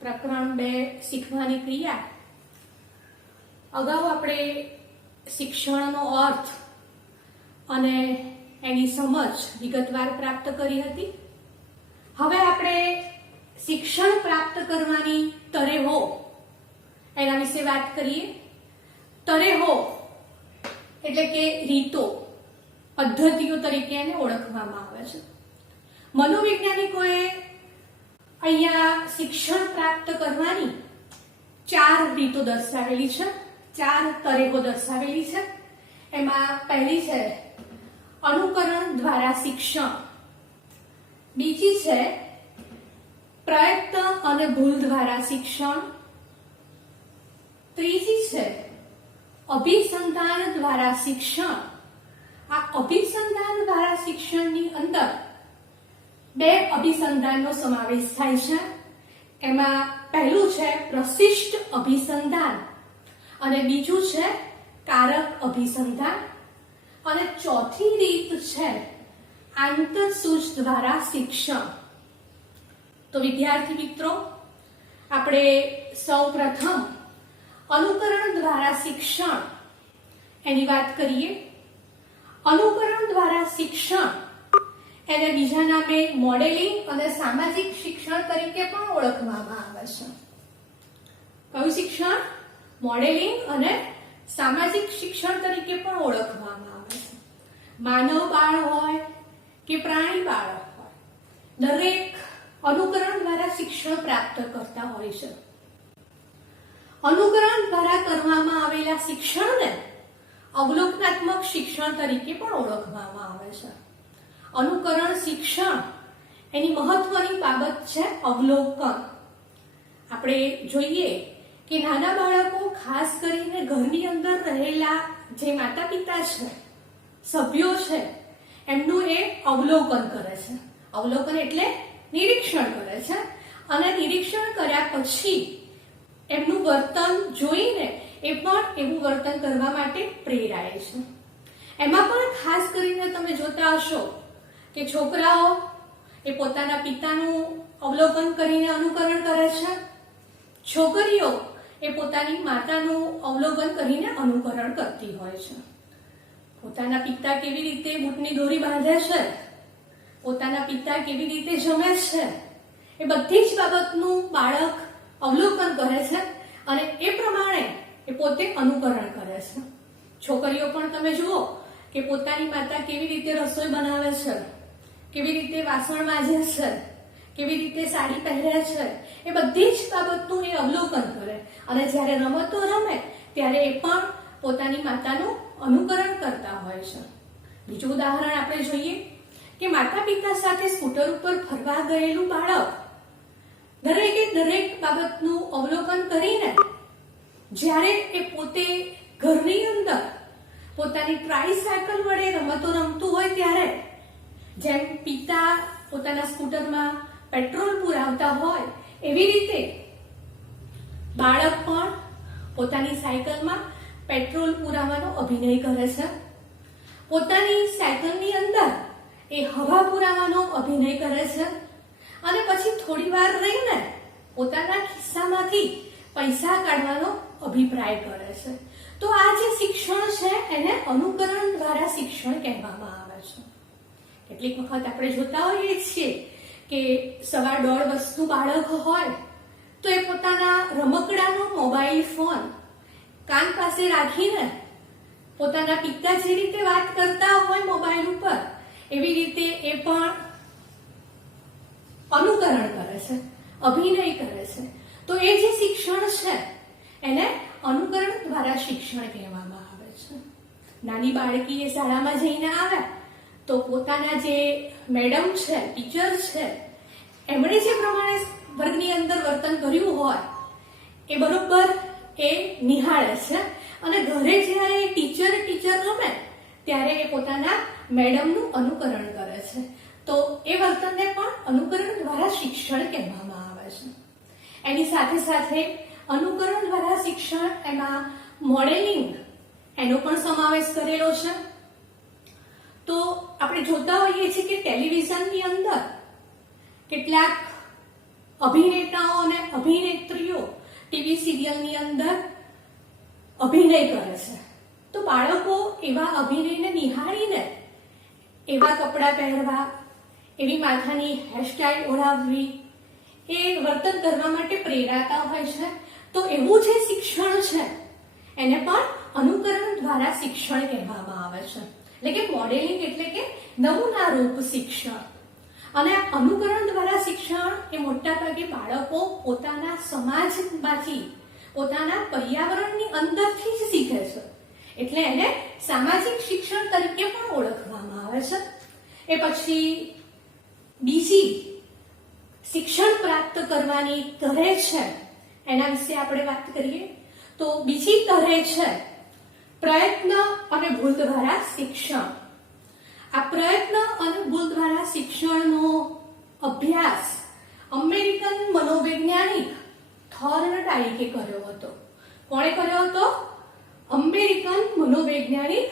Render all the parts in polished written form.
પ્રકરણ 2 શીખવાની ક્રિયા. અગાઉ આપણે શિક્ષણનો અર્થ અને એની સમજ વિગતવાર પ્રાપ્ત કરી હતી. હવે આપણે શિક્ષણ પ્રાપ્ત કરવાની તરેહો એના વિશે વાત કરીએ. તરેહો એટલે કે રીતો, પદ્ધતિઓ તરીકે એને ઓળખવામાં આવે છે. મનોવૈજ્ઞાનિકોએ અહીંયા શિક્ષણ પ્રાપ્ત કરવાની 4 રીતો દર્શાવેલી છે, 4 તરેહો દર્શાવેલી છે. એમાં પહેલી છે અનુકરણ દ્વારા શિક્ષણ, બીજી છે પ્રયત્ન અને ભૂલ દ્વારા શિક્ષણ, ત્રીજી છે અભિસંધાન દ્વારા શિક્ષણ. આ અભિસંધાન દ્વારા શિક્ષણની અંદર 2 અભિસંધાનનો સમાવેશ થાય છે. એમાં પહેલું છે પ્રશિષ્ટ અભિસંધાન અને બીજું છે કારક અભિસંધાન, અને ચોથી રીત છે આંતરસૂઝ દ્વારા શિક્ષણ. તો વિદ્યાર્થી મિત્રો, આપણે સૌપ્રથમ અનુકરણ દ્વારા શિક્ષણ એની વાત કરીએ. અનુકરણ દ્વારા શિક્ષણ એને બીજા નામે મોડેલિંગ અને સામાજિક શિક્ષણ તરીકે પણ ઓળખવામાં આવે છે. કયું શિક્ષણ? મોડેલિંગ અને સામાજિક શિક્ષણ તરીકે પણ ઓળખવામાં આવે છે. માનવ બાળ હોય કે પ્રાણી બાળક હોય, દરેક અનુકરણ દ્વારા શિક્ષણ પ્રાપ્ત કરતા હોય છે. અનુકરણ દ્વારા કરવામાં આવેલા શિક્ષણને અવલોકનાત્મક શિક્ષણ તરીકે પણ ઓળખવામાં આવે છે. અનુકરણ શિક્ષણ એની મહત્વની બાબત છે અવલોકન. આપણે જોઈએ કે નાના બાળકો, ખાસ કરીને ઘરની અંદર રહેલા જે માતા પિતા છે, સભ્યો છે, એમનું એ અવલોકન કરે છે. અવલોકન એટલે નિરીક્ષણ કરે છે, અને નિરીક્ષણ કર્યા પછી એમનું વર્તન જોઈને એ પણ એવું વર્તન કરવા માટે પ્રેરાય છે. એમાં પણ ખાસ કરીને તમે જોતા હશો કે છોકરાઓ એ પોતાના પિતાનું અવલોકન કરીને અનુકરણ કરે છે, છોકરીઓ એ પોતાની માતાનું અવલોકન કરીને અનુકરણ કરતી હોય છે. પોતાના પિતા કેવી રીતે બૂટની દોરી બાંધે છે, પોતાના પિતા કેવી રીતે જમે છે, એ બધી જ બાબતનું બાળક અવલોકન કરે છે અને એ પ્રમાણે એ પોતે અનુકરણ કરે છે. છોકરીઓ પણ તમે જુઓ કે પોતાની માતા કેવી રીતે રસોઈ બનાવે છે, કેવી રીતે વાસણ માજે છે, કેવી રીતે સાડી પહેરે છે, એ બધી જ બાબતનું એ અવલોકન કરે, અને જ્યારે રમતો રમે ત્યારે એ પણ પોતાની માતાનું અનુકરણ કરતા હોય છે. બીજું ઉદાહરણ આપણે જોઈએ કે માતા પિતા સાથે સ્કૂટર ઉપર ફરવા ગયેલું બાળક દરેકે દરેક બાબતનું અવલોકન કરીને જ્યારે એ પોતે ઘરની અંદર પોતાની ટ્રાયસાયકલ વડે રમતો રમતું હોય ત્યારે જેમ પિતા પોતાના સ્કૂટરમાં પેટ્રોલ પુરાવતા હોય, એવી રીતે બાળક પણ પોતાની સાયકલમાં પેટ્રોલ પુરાવાનો અભિનય કરે છે. પોતાની સાયકલની અંદર એ હવા પુરાવાનો અભિનય કરે છે, અને પછી થોડી વાર રહીને પોતાના ખિસ્સામાંથી પૈસા કાઢવાનો અભિપ્રાય કરે છે. તો આ જે શિક્ષણ છે એને અનુકરણ દ્વારા શિક્ષણ કહેવામાં આવે છે. કેટલીક વખત આપણે જોતા હોઈએ છીએ કે 1.5 વર્ષનું બાળક હોય તો એ પોતાના રમકડાનો મોબાઈલ ફોન કાન પાસે રાખીને પોતાના પિતા જે રીતે વાત કરતા હોય મોબાઈલ ઉપર, એવી રીતે એ પણ અનુકરણ કરે છે, અભિનય કરે છે. તો એ જે શિક્ષણ છે એને અનુકરણ દ્વારા શિક્ષણ કહેવામાં આવે છે. નાની બાળકી એ શાળામાં જઈને આવે તો પોતાના જે મેડમ છે, ટીચર છે, એમણે જે પ્રમાણે વર્ગની અંદર વર્તન કર્યું હોય એ બરોબર એ નિહાળે છે, અને ઘરે જ્યારે ટીચર રમે ત્યારે એ પોતાના મેડમનું અનુકરણ કરે છે. તો એ વર્તનને પણ અનુકરણ દ્વારા શિક્ષણ કહેવામાં આવે છે. એની સાથે સાથે અનુકરણ દ્વારા શિક્ષણ એમાં મોડેલિંગ એનો પણ સમાવેશ કરેલો છે. તો આપણે જોતા હોઈએ છીએ કે ટેલિવિઝનની અંદર કેટલાક અભિનેતાઓ અને અભિનેત્રીઓ ટીવી સિરિયલની અંદર અભિનય કરે છે, તો બાળકો એવા અભિનયને નિહાળીને એવા કપડાં પહેરવા, એવી માથાની હેરસ્ટાઈલ ઓઢાવવી, એ વર્તન કરવા માટે પ્રેરાતા હોય છે. તો એવું જે શિક્ષણ છે એને પણ અનુકરણ દ્વારા શિક્ષણ કહેવામાં આવે છે, એટલે કે મોડેલિંગ એટલે કે નમૂનારૂપ શિક્ષણ. અને અનુકરણ દ્વારા શિક્ષણ એ મોટા ભાગે બાળકો પોતાના સમાજમાંથી, પોતાના પર્યાવરણની અંદરથી જ શીખે છે, એટલે એને સામાજિક શિક્ષણ તરીકે પણ ઓળખવામાં આવે છે. એ પછી બીજી શિક્ષણ પ્રાપ્ત કરવાની તરે છે, એના વિશે આપણે વાત કરીએ તો બીજી તરે છે પ્રયત્ન અને ભૂલ દ્વારા શિક્ષણ. આ પ્રયત્ન અને ભૂલ દ્વારા શિક્ષણનો અભ્યાસ અમેરિકન મનોવૈજ્ઞાનિક થોર્નડાઇકે કર્યો હતો. કોણે કર્યો હતો? અમેરિકન મનોવૈજ્ઞાનિક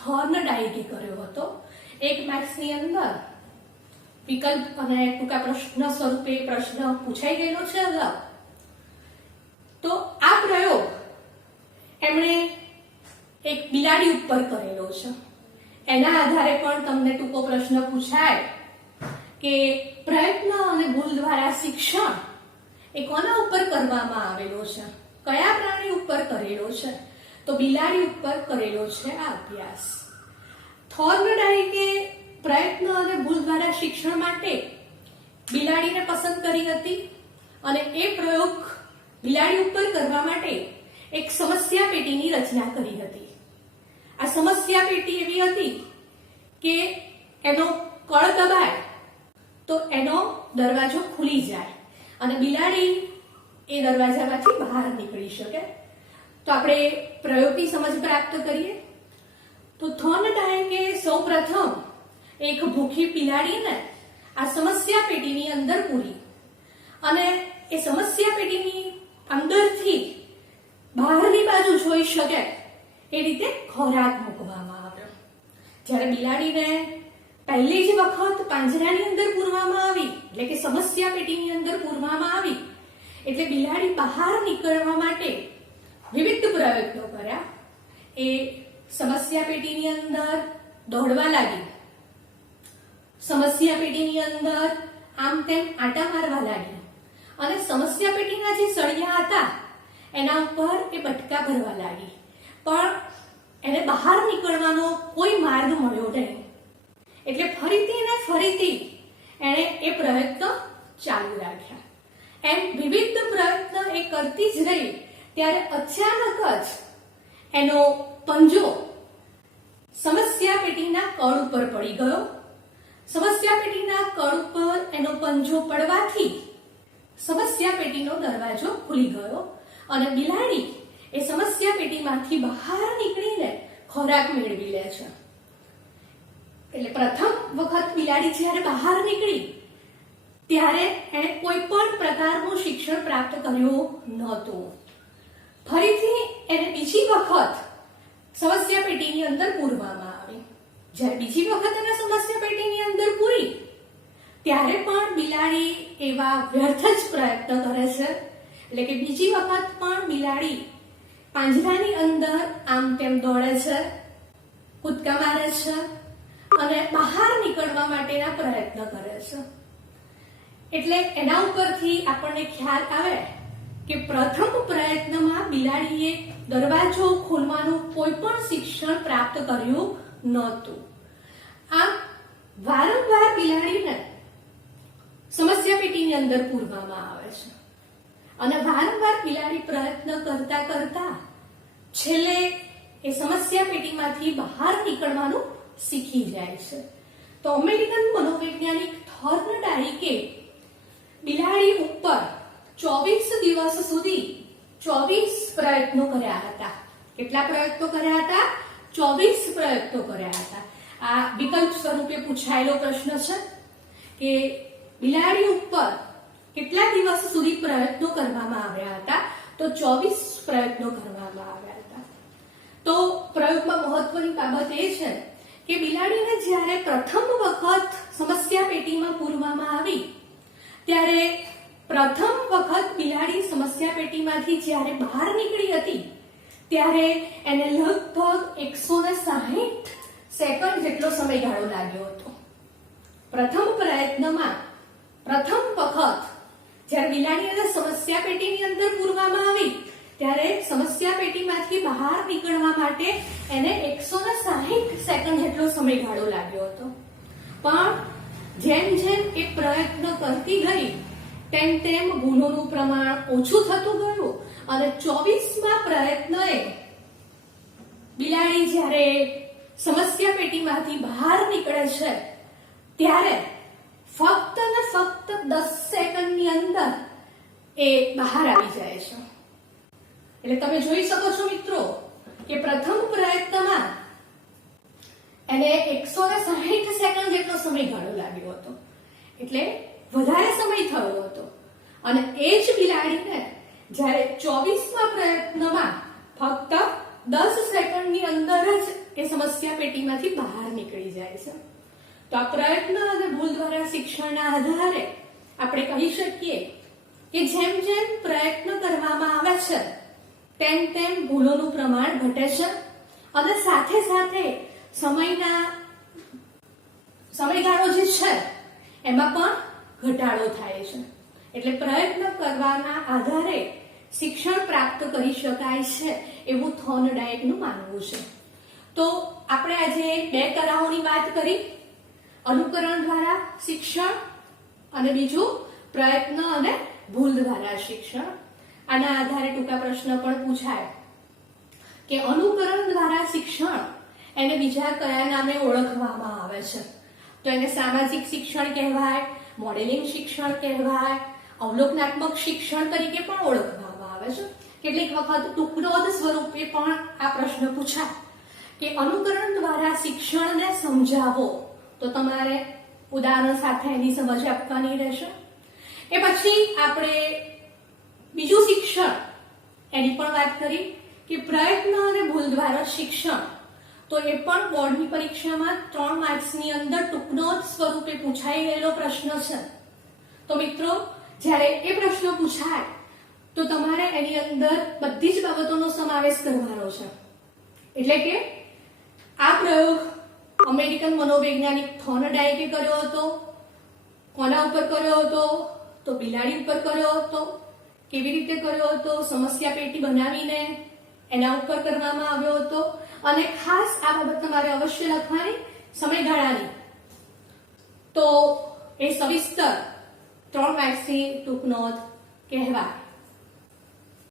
થોર્નડાઇકે કર્યો હતો. એક માર્ક્સની અંદર વિકલ્પ અને ટૂંકા પ્રશ્ન સ્વરૂપે પ્રશ્ન પૂછાઈ ગયેલો છે અગાઉ. તો આ પ્રયોગ એમણે એક બિલાડી ઉપર કરેલો છે. એના આધારે પણ તમને ટૂંકો પ્રશ્ન પૂછાય કે પ્રયત્ન અને ભૂલ દ્વારા શિક્ષણ એ કોના ઉપર કરવામાં આવેલો છે, કયા પ્રાણી ઉપર કરેલો છે? તો બિલાડી ઉપર કરેલો છે આ અભ્યાસ. થોર્નડાઇકે પ્રયત્ન અને ભૂલ દ્વારા શિક્ષણ માટે બિલાડીને પસંદ કરી હતી અને એ પ્રયોગ બિલાડી ઉપર કરવા માટે એક સમસ્યા પેટીની રચના કરી હતી. આ સમસ્યા પેટી એવી હતી કે એનો કળ દબાય તો એનો દરવાજો ખુલી જાય અને બિલાડી એ દરવાજામાંથી બહાર નીકળી શકે. તો આપણે પ્રયોગની સમજ પ્રાપ્ત કરીએ તો થોર્નડાઇકે સૌપ્રથમ એક ભૂખી બિલાડીને આ સમસ્યા પેટીની અંદર પૂરી અને એ સમસ્યા પેટીની અંદરથી બહારની બાજુ જોઈ શકે એ રીતે ખોરાક મૂકવામાં આવ્યો. જ્યારે બિલાડીને પહેલી જ વખત પાંજરાની અંદર પૂરવામાં આવી, એટલે કે સમસ્યા પેટીની અંદર પૂરવામાં આવી, એટલે બિલાડી બહાર નીકળવા માટે વિવિધ પ્રયત્નો કર્યા. એ સમસ્યા પેટીની અંદર દોડવા લાગી, સમસ્યા પેટીની અંદર આમ તેમ આંટા મારવા લાગી અને સમસ્યા પેટીના જે સળિયા હતા એના ઉપર એ બટકા ભરવા લાગી, પણ એને બહાર નીકળવાનો કોઈ માર્ગ મળ્યો નહીં. એટલે ફરીથી ને ફરીથી એણે એ પ્રયત્ન ચાલુ રાખ્યા. એમ વિવિધ પ્રયત્ન એ કરતી જ રહી ત્યારે અચાનક જ એનો પંજો સમસ્યા પેટીના કળ ઉપર પડી ગયો. સમસ્યા પેટીના કળ ઉપર એનો પંજો પડવાથી સમસ્યા પેટીનો દરવાજો ખુલી ગયો અને બિલાડી એ સમસ્યા પેટીમાંથી બહાર નીકળીને ખોરાક મેળવી લે છે. એટલે પ્રથમ વખત બિલાડી જ્યારે બહાર નીકળી ત્યારે એણે કોઈ પણ પ્રકારનું શિક્ષણ પ્રાપ્ત કર્યું નહોતું. ફરીથી એને બીજી વખત સમસ્યા પેટીની અંદર પૂરવામાં આવી. જ્યારે બીજી વખત એને સમસ્યા પેટીની અંદર પૂરી ત્યારે પણ બિલાડી એવા વ્યર્થ જ પ્રયત્ન કરે છે. એટલે કે બીજી વખત પણ બિલાડી પાંજરાની અંદર આમ તેમ દોડે છે, કૂદકા મારે છે અને બહાર નીકળવા માટેના પ્રયત્ન કરે છે. એટલે એના ઉપરથી આપણને ખ્યાલ આવે કે પ્રથમ પ્રયત્નમાં બિલાડીએ દરવાજો ખોલવાનું કોઈ પણ શિક્ષણ પ્રાપ્ત કર્યું નહોતું. આમ વારંવાર બિલાડીને સમસ્યા પેટીની અંદર પૂરવામાં આવે છે અને વારંવાર બિલાડી પ્રયત્ન કરતા કરતા છેલ્લે એ સમસ્યા પેટીમાંથી બહાર નીકળવાનું શીખી જાય છે. તો અમેરિકન મનોવૈજ્ઞાનિક થોર્નડાઇકે બિલાડી ઉપર 24 દિવસ સુધી 24 પ્રયત્નો કર્યા હતા. કેટલા પ્રયત્નો કર્યા હતા? 24 પ્રયત્નો કર્યા હતા. આ વિકલ્પ સ્વરૂપે પૂછાયેલો પ્રશ્ન છે કે બિલાડી ઉપર કેટલા દિવસ સુધી પ્રયત્નો કરવામાં આવ્યા હતા? તો 24 પ્રયત્નો કરવામાં આવ્યા હતા. તો પ્રયોગમાં મહત્વની બાબત એ છે કે બિલાડીને જ્યારે પ્રથમ વખત સમસ્યા પેટીમાં પૂરવામાં આવી ત્યારે પ્રથમ વખત બિલાડી સમસ્યા પેટીમાંથી જ્યારે બહાર નીકળી હતી ત્યારે એને લગભગ 160 સેકન્ડ જેટલો સમયગાળો લાગ્યો હતો. પ્રથમ પ્રયત્નમાં પ્રથમ વખત જ્યારે બિલાડીને સમસ્યા પેટીની અંદર પૂરવામાં આવી ત્યારે સમસ્યા પેટીમાંથી બહાર નીકળવા માટે એને 160 સેકન્ડ જેટલો સમયગાળો લાગ્યો હતો. પણ જેમ જેમ એ પ્રયત્ન કરતી ગઈ તેમ તેમ ભૂલોનું પ્રમાણ ઓછું થતું ગયું અને 24મા પ્રયત્નએ બિલાડી જ્યારે સમસ્યા પેટીમાંથી બહાર નીકળે છે ત્યારે ફક્ત ને ફક્ત 10 સેકન્ડની અંદર એ બહાર આવી જાય છે. એટલે તમે જોઈ શકો છો મિત્રો કે પ્રથમ પ્રયત્નમાં એને 160 સેકન્ડ જેટલો સમયગાળો લાગ્યો હતો, એટલે વધારે સમય થયો હતો. અને એ જ બિલાડીને જ્યારે 24મા પ્રયત્નમાં ફક્ત 10 સેકન્ડની અંદર જ એ સમસ્યા પેટીમાંથી બહાર નીકળી જાય છે. તો આ પ્રયત્ન અને ભૂલ દ્વારા શિક્ષણના આધારે આપણે કહી શકીએ કે જેમ જેમ પ્રયત્ન કરવામાં આવે છે તેમ તેમ ભૂલોનું પ્રમાણ ઘટે છે અને સાથે સાથે સમયગાળો જે છે એમાં પણ ઘટાડો થાય છે. એટલે પ્રયત્ન કરવાના આધારે શિક્ષણ પ્રાપ્ત કરી શકાય છે એવું થોર્નડાઇકનું માનવું છે. તો આપણે આજે 2 કરાઓની વાત કરી, અનુકરણ દ્વારા શિક્ષણ અને બીજું પ્રયત્ન અને ભૂલ દ્વારા શિક્ષણ. આના આધારે ટૂંકા પ્રશ્ન પણ પૂછાય કે અનુકરણ દ્વારા શિક્ષણ એને બીજા કયા નામે ઓળખવામાં આવે છે? તો એને સામાજિક શિક્ષણ કહેવાય, મોડેલિંગ શિક્ષણ કહેવાય, અવલોકનાત્મક શિક્ષણ તરીકે પણ ઓળખવામાં આવે છે. કેટલીક વખત ટૂંકનોંધ સ્વરૂપે પણ આ પ્રશ્ન પૂછાય કે અનુકરણ દ્વારા શિક્ષણને સમજાવો, તો તમારે ઉદાહરણ સાથે એની સમજ આપવાની રહેશે. એ પછી આપણે બીજું શિક્ષણ એની પણ વાત કરી કે પ્રયત્ન અને ભૂલ દ્વારા શિક્ષણ. તો એ પણ બોર્ડની પરીક્ષામાં 3 માર્ક્સની અંદર ટૂંકનોંધ સ્વરૂપે પૂછાઈ ગયેલો પ્રશ્ન છે. તો મિત્રો જ્યારે એ પ્રશ્ન પૂછાય તો તમારે એની અંદર બધી જ બાબતોનો સમાવેશ કરવાનો છે. એટલે કે આ પ્રયોગ અમેરિકન મનોવૈજ્ઞાનિક થોર્નડાઇકે કર્યો હતો. કોના ઉપર કર્યો હતો? તો બિલાડી ઉપર કર્યો હતો. કેવી રીતે કર્યો હતો? સમસ્યા પેટી બનાવીને એના ઉપર કરવામાં આવ્યો હતો. અને ખાસ આ બાબત તમારે અવશ્ય લખવાની સમયગાળાની. તો એ સવિસ્તર 3 માર્ક્સની ટૂંકનોંધ કહેવાય.